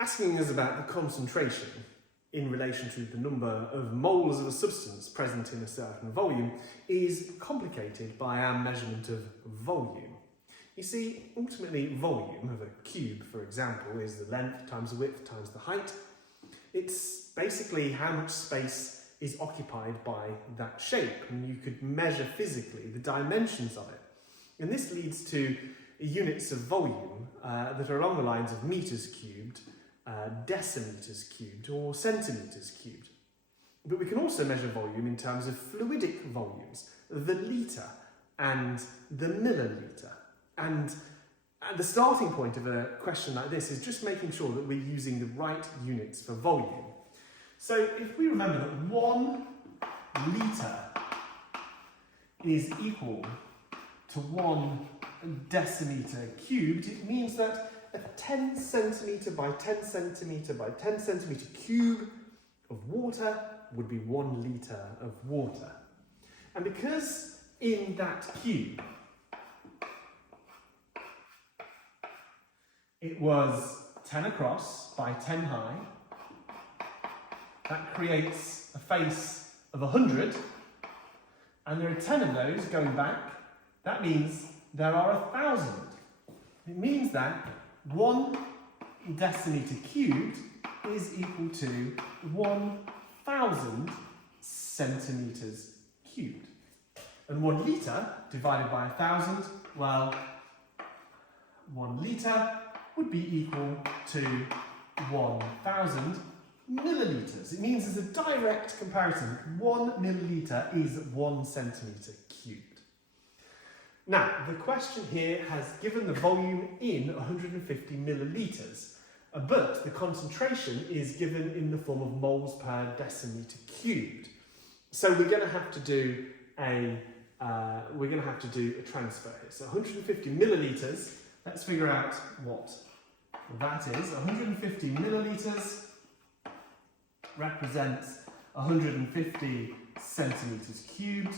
asking us about the concentration in relation to the number of moles of a substance present in a certain volume is complicated by our measurement of volume. You see, ultimately, volume of a cube, for example, is the length times the width times the height. It's basically how much space is occupied by that shape, and you could measure physically the dimensions of it. And this leads to units of volume that are along the lines of meters cubed, decimeters cubed, or centimeters cubed. But we can also measure volume in terms of fluidic volumes, the litre and the milliliter. And the starting point of a question like this is just making sure that we're using the right units for volume. So if we remember that 1 litre is equal to 1 decimeter cubed, it means that a 10 centimetre by 10 centimetre by 10 centimetre cube of water would be 1 litre of water. And because in that cube it was 10 across by 10 high, that creates a face of 100, and there are 10 of those going back. That means there are 1,000. It means that 1 decimeter cubed is equal to 1,000 centimeters cubed. And 1 litre divided by 1,000, well, 1 litre would be equal to 1,000 millilitres. It means as a direct comparison, 1 millilitre is 1 centimetre cubed. Now, the question here has given the volume in 150 millilitres, but the concentration is given in the form of moles per decimetre cubed. So we're going to have to do a transfer here. So 150 millilitres. Let's figure out what that is. 150 millilitres represents 150 centimetres cubed.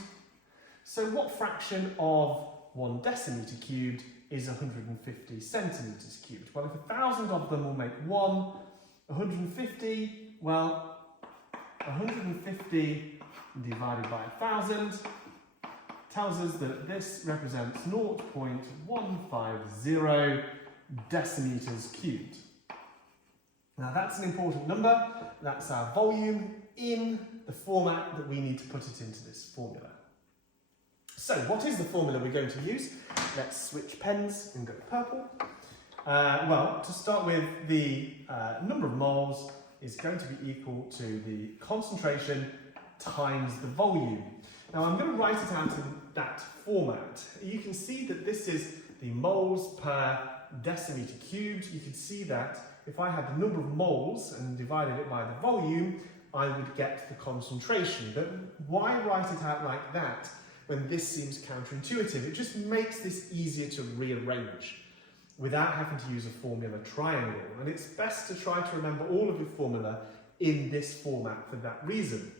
So what fraction of 1 decimetre cubed is 150 centimetres cubed? Well, if 1,000 of them will make 1, 150, well, 150 divided by 1,000 tells us that this represents 0.150 decimeters cubed. Now that's an important number. That's our volume in the format that we need to put it into this formula. So what is the formula we're going to use? Let's switch pens and go purple. Well, to start with, the number of moles is going to be equal to the concentration times the volume. Now I'm going to write it out in that format. You can see that this is the moles per decimeter cubed. You can see that if I had the number of moles and divided it by the volume, I would get the concentration. But why write it out like that when this seems counterintuitive? It just makes this easier to rearrange without having to use a formula triangle. And it's best to try to remember all of the formula in this format for that reason.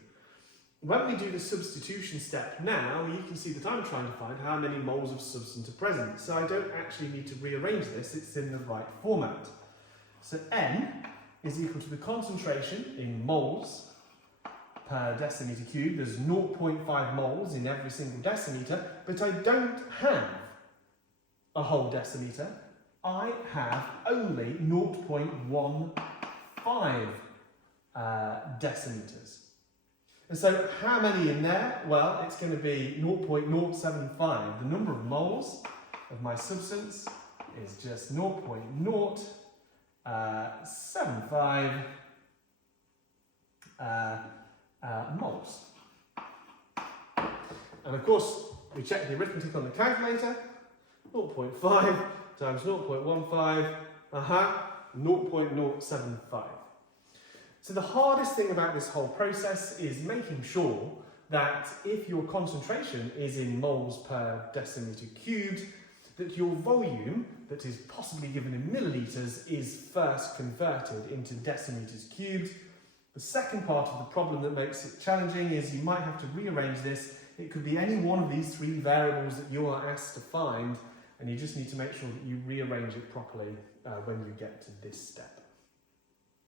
When we do the substitution step now, you can see that I'm trying to find how many moles of substance are present. So I don't actually need to rearrange this, it's in the right format. So N is equal to the concentration in moles per decimeter cubed. There's 0.5 moles in every single decimeter, but I don't have a whole decimeter. I have only 0.15 decimeters. And so how many in there? Well, it's going to be 0.075. The number of moles of my substance is just 0.075 moles. And of course, we check the arithmetic on the calculator. 0.5 times 0.15, 0.075. So the hardest thing about this whole process is making sure that if your concentration is in moles per decimeter cubed, that your volume, that is possibly given in millilitres, is first converted into decimeters cubed. The second part of the problem that makes it challenging is you might have to rearrange this. It could be any one of these 3 variables that you are asked to find, and you just need to make sure that you rearrange it properly when you get to this step.